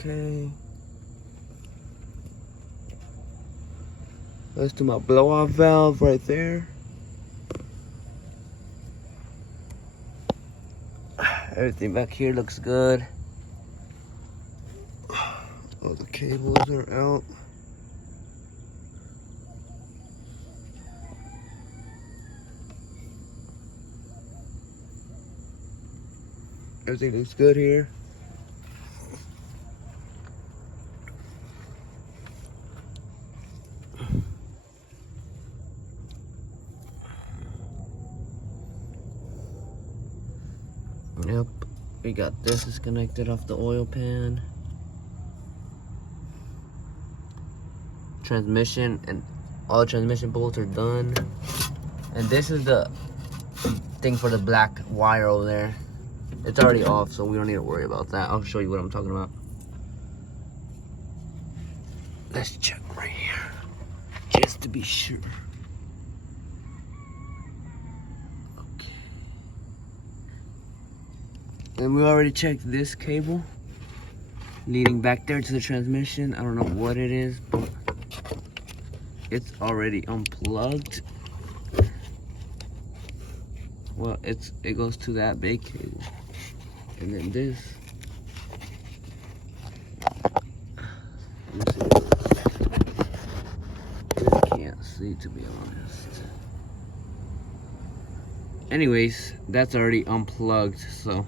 okay. Let's do my blow-off valve right there. Everything back here looks good. All the cables are out. Everything looks good here. Yep, we got this disconnected off the oil pan. Transmission and all transmission bolts are done. And this is the thing for the black wire over there. It's already off, so we don't need to worry about that. I'll show you what I'm talking about. Let's check right here, just to be sure. Okay. And we already checked this cable leading back there to the transmission. I don't know what it is, but it's already unplugged. Well, it goes to that big cable. And then this. I can't see, to be honest. Anyways, that's already unplugged, so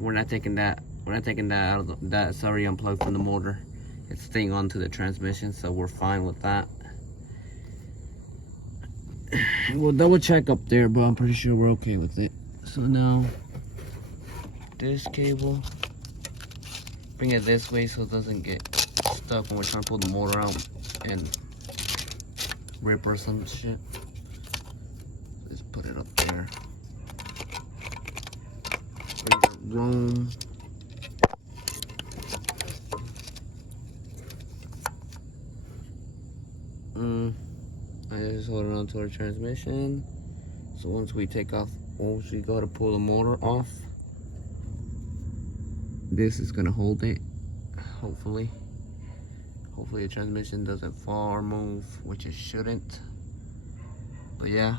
we're not taking that. We're not taking that out of that's already unplugged from the motor. It's staying onto the transmission, so we're fine with that. We'll double check up there, but I'm pretty sure we're okay with it. So now, this cable, bring it this way so it doesn't get stuck when we're trying to pull the motor out and rip or some shit. Just put it up there. Bring it room. I just hold it onto our transmission. So once we go to pull the motor off, this is gonna hold it. Hopefully the transmission doesn't fall or move, which it shouldn't. But yeah,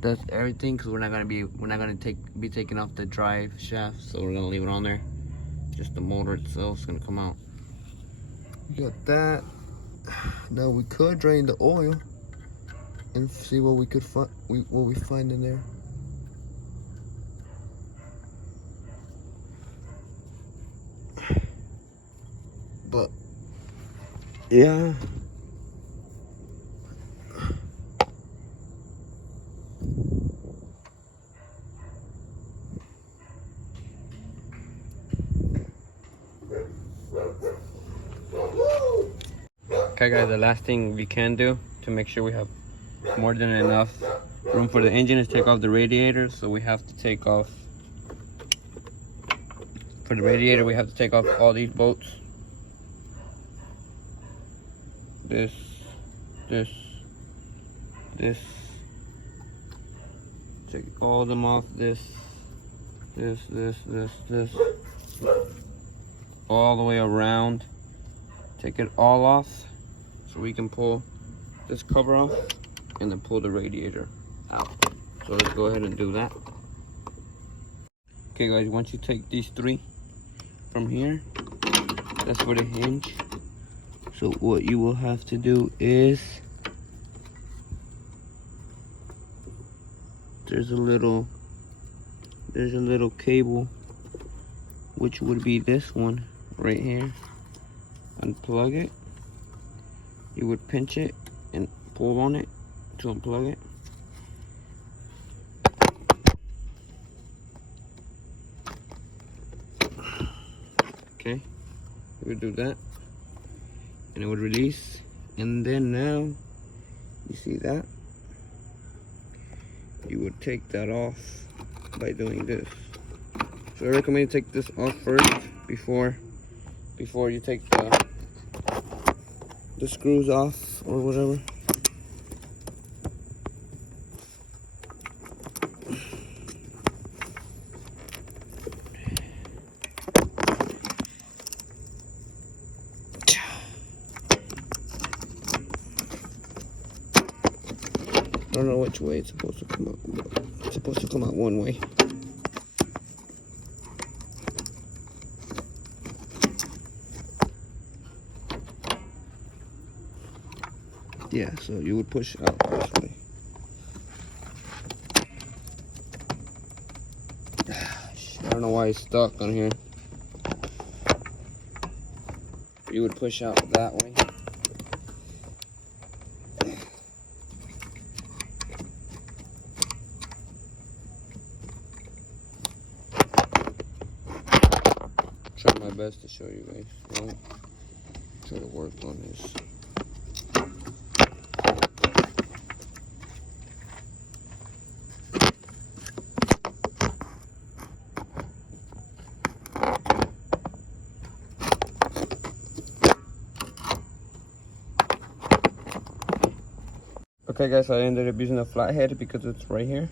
that's everything, because we're not gonna be taking off the drive shaft, so we're gonna leave it on there. Just the motor itself is gonna come out. We got that. Now we could drain the oil and see what we could find. What we find in there. But yeah. Okay guys, the last thing we can do to make sure we have more than enough room for the engine is take off the radiator. So we have to take off, for the radiator we have to take off all these bolts. This. Take all of them off. This. All the way around. Take it all off so we can pull this cover off and then pull the radiator out. So let's go ahead and do that. Okay guys, once you take these three from here, that's for the hinge. So what you will have to do is, there's a little cable, which would be this one right here. Unplug it. You would pinch it and pull on it to unplug it. Okay, you would do that and it would release. And then now you see that you would take that off by doing this. So I recommend you take this off first before you take the screws off or whatever. I don't know which way it's supposed to come out, but it's supposed to come out one way. Yeah, so you would push out this way. I don't know why it's stuck on here. You would push out that way. Try my best to show you guys. Right? Try to work on this. Okay guys, so I ended up using the flathead because it's right here.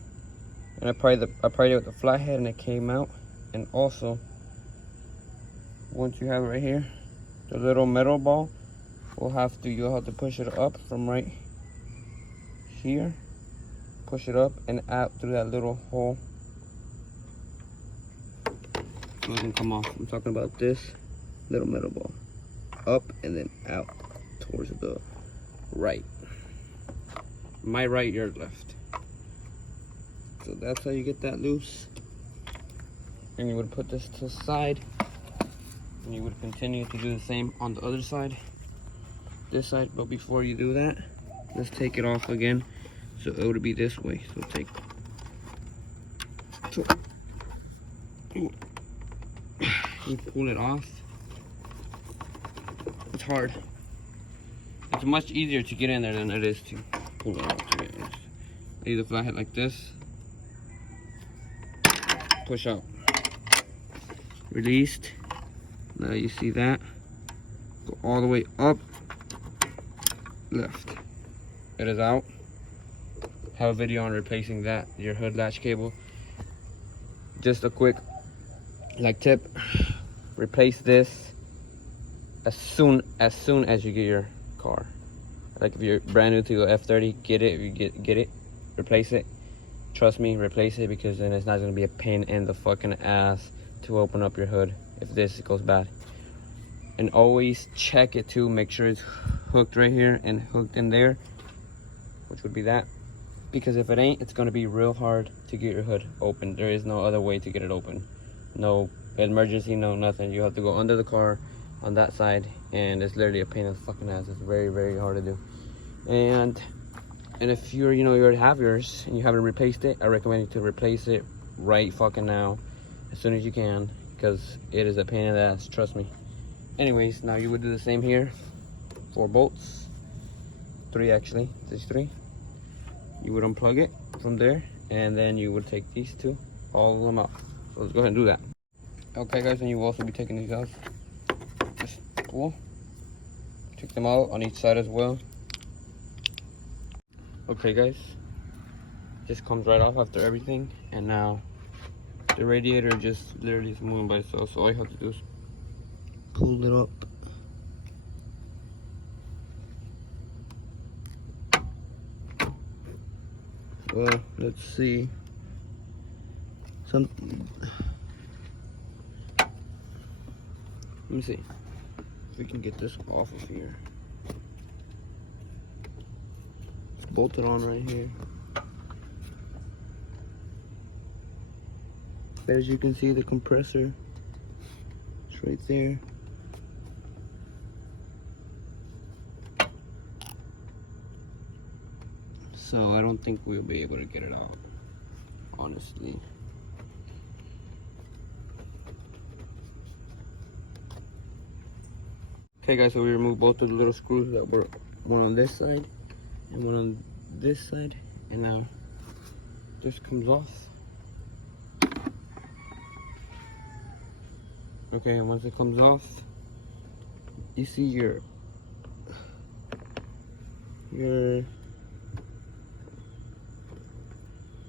And I pried it with the flathead and it came out. And also, once you have it right here, the little metal ball, you'll have to push it up from right here. Push it up and out through that little hole. It doesn't come off. I'm talking about this little metal ball. Up and then out towards the right. My right, your left. So that's how you get that loose. And you would put this to the side. And you would continue to do the same on the other side. This side, but before you do that, let's take it off again. So it would be this way. So take. So you pull it off. It's hard. It's much easier to get in there than it is to pull it out. I use the flathead like this. Push out. Released. Now you see that. Go all the way up. Left. It is out. Have a video on replacing that, your hood latch cable. Just a quick tip. Replace this as soon as you get your car. Like if you're brand new to the F30, get it, replace it. Trust me, replace it, because then it's not gonna be a pain in the fucking ass to open up your hood if this goes bad. And always check it too, make sure it's hooked right here and hooked in there, which would be that. Because if it ain't, it's gonna be real hard to get your hood open. There is no other way to get it open. No emergency, no nothing. You have to go under the car on that side, and it's literally a pain in the fucking ass. It's very, very hard to do. And if you're, you already have yours and you haven't replaced it, I recommend you to replace it right fucking now, as soon as you can, because it is a pain in the ass, trust me. Anyways, now you would do the same here. 4 bolts, 3 actually, there's 3. You would unplug it from there, and then you would take these 2, all of them out. So let's go ahead and do that. Okay guys, and you will also be taking these out. Just pull, take them out on each side as well. Okay guys, just comes right off after everything, and now the radiator just literally is moving by itself, so all you have to do is pull it up. Well, let's see. Let me see if we can get this off of here. It's bolted on right here. As you can see, the compressor is right there. So I don't think we'll be able to get it out, honestly. Okay guys, so we removed both of the little screws that were one on this side and one on this side, and now this comes off. Okay, and once it comes off, you see your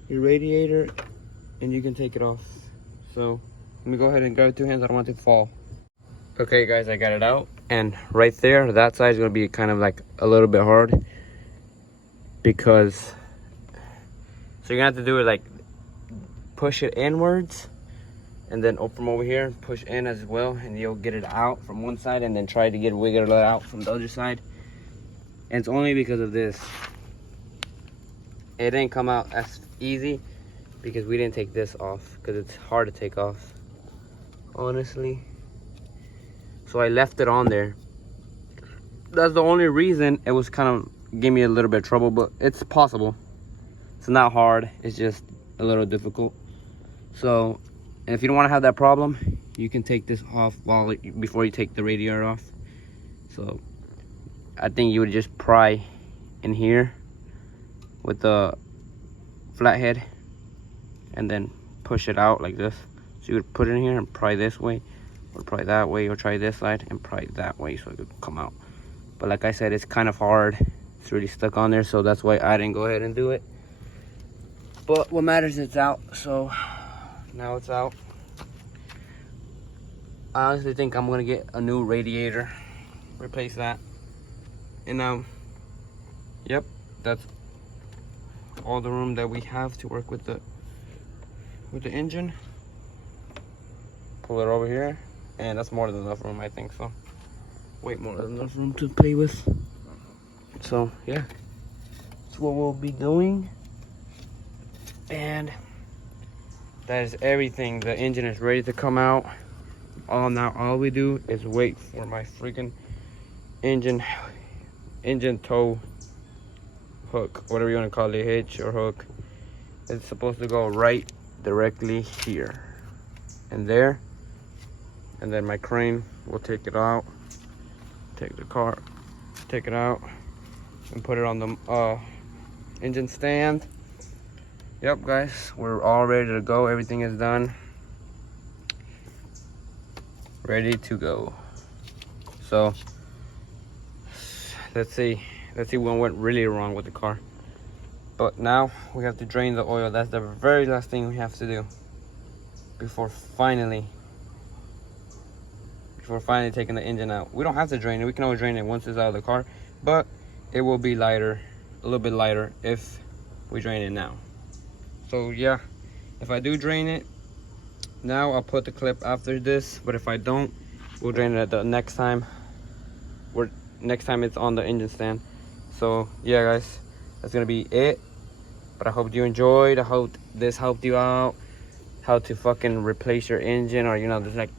radiator, and you can take it off. So let me go ahead and grab it 2 hands. I don't want it to fall. Okay guys, I got it out, and right there, that side is going to be kind of like a little bit hard, because So you're gonna have to do it like push it inwards, and then from over here push in as well, and you'll get it out from one side, and then try to wiggle it out from the other side. And it's only because of this. It didn't come out as easy because we didn't take this off, because it's hard to take off, honestly. So I left it on there. That's the only reason. It was kind of gave me a little bit of trouble, but it's possible. It's not hard, it's just a little difficult. So, and if you don't want to have that problem, you can take this off before you take the radiator off. So I think you would just pry in here with the flathead and then push it out like this. So you would put it in here and pry this way, or pry that way, or try this side and pry that way so it could come out. But like I said, it's kind of hard. It's really stuck on there, so that's why I didn't go ahead and do it. But what matters, it's out. So now it's out. I honestly think I'm gonna get a new radiator, replace that. And yep, that's all the room that we have to work with the engine. Pull it over here, and that's more than enough room, I think so. Way more than enough room to play with. So yeah, that's what we'll be doing. And that is everything. The engine is ready to come out. Now all we do is wait for my freaking engine tow hook, whatever you want to call it, hitch or hook. It's supposed to go right directly here and there, and then my crane will take it out, take it out and put it on the engine stand. Yep, guys, we're all ready to go. Everything is done, ready to go. So let's see what went really wrong with the car. But now we have to drain the oil. That's the very last thing we have to do before finally taking the engine out. We don't have to drain it. We can always drain it once it's out of the car, but it will be lighter, a little bit lighter if we drain it now. So yeah, if I do drain it now, I'll put the clip after this, but if I don't, we'll drain it at the next time. Next time it's on the engine stand. So yeah, guys, that's gonna be it. But I hope you enjoyed. I hope this helped you out, how to fucking replace your engine, or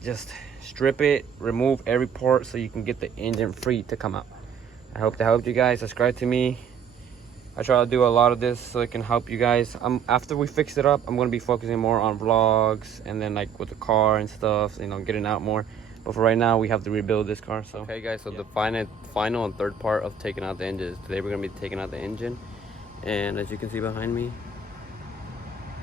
just strip it, remove every part so you can get the engine free to come out. I hope that helped you guys. Subscribe to me. I try to do a lot of this so it can help you guys. After we fix it up, I'm gonna be focusing more on vlogs, and then like with the car and stuff, getting out more. But for right now, we have to rebuild this car. So okay, guys, so the final and third part of taking out the engine is today we're gonna be taking out the engine. And as you can see behind me,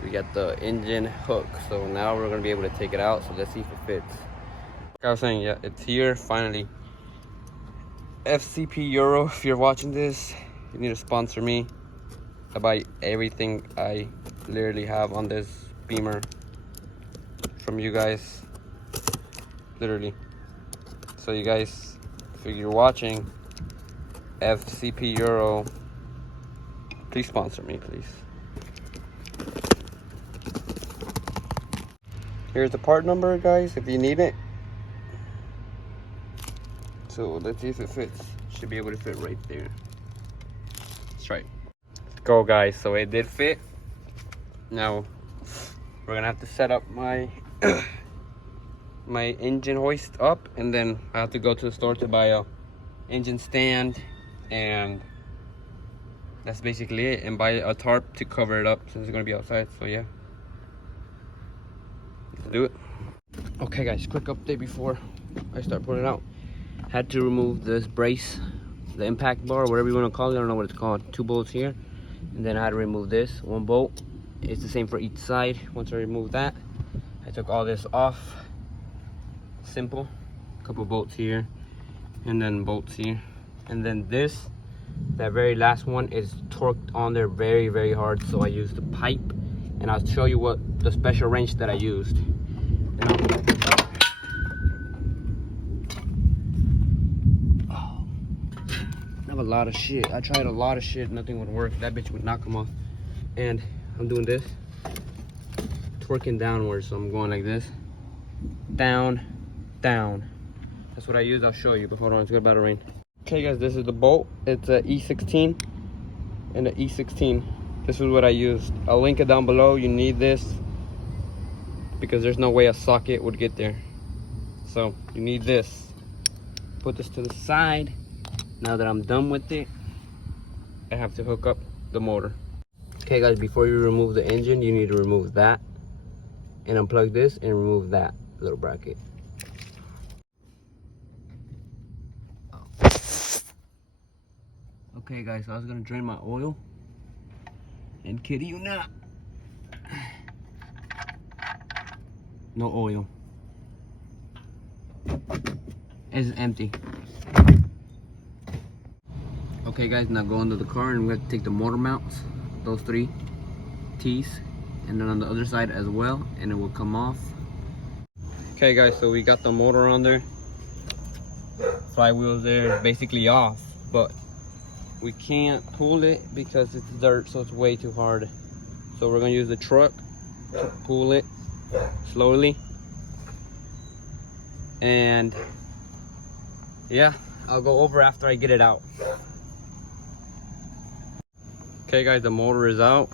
we got the engine hook. So now we're gonna be able to take it out. So let's see if it fits. Like I was saying, yeah, it's here finally. FCP Euro, if you're watching this, you need to sponsor me. I buy everything I literally have on this Beamer from you guys, literally. So you guys, if you're watching, FCP Euro, please sponsor me, please. Here's the part number, guys, if you need it. So let's see if it fits. Should be able to fit right there. That's right. Let's go, guys. So it did fit. Now we're gonna have to set up my my engine hoist up, and then I have to go to the store to buy a engine stand, and that's basically it, and buy a tarp to cover it up since it's gonna be outside. So yeah, let's do it. Okay, guys, quick update before I start putting it out. Had to remove this brace, the impact bar, whatever you want to call it. I don't know what it's called. 2 bolts here, and then I had to remove this 1 bolt. It's the same for each side. Once I removed that, I took all this off. Simple. A couple bolts here, and then bolts here, and then this, that very last one, is torqued on there very, very hard. So I used the pipe, and I'll show you what the special wrench that I used. A lot of shit. I tried a lot of shit, nothing would work. That bitch would not come off. And I'm doing this, twerking downwards. So I'm going like this, down, down. That's what I use. I'll show you, but hold on, it's about to rain. Okay guys, this is the bolt. It's a E16 and an E16. This is what I used. I'll link it down below. You need this because there's no way a socket would get there. So you need this. Put this to the side. Now that I'm done with it, I have to hook up the motor. Okay guys, before you remove the engine, you need to remove that and unplug this and remove that little bracket. Okay guys, so I was gonna drain my oil, and kidding you not, no oil. It's empty. Okay guys, now go into the car and we have to take the motor mounts, those 3 T's, and then on the other side as well, and it will come off. Okay guys, so we got the motor on there. Flywheel's there, it's basically off, but we can't pull it because it's dirt, so it's way too hard. So we're gonna use the truck to pull it slowly. And yeah, I'll go over after I get it out. Okay guys, the motor is out.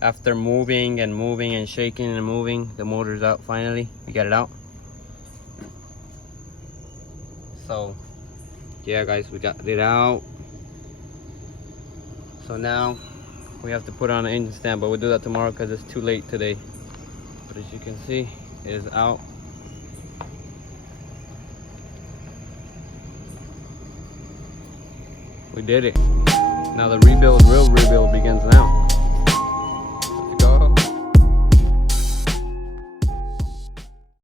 After moving and moving and shaking and moving, the motor's out finally. We got it out. So yeah guys, we got it out. So now we have to put on an engine stand, but we'll do that tomorrow because it's too late today. But as you can see, it is out. We did it. Now the real rebuild begins now.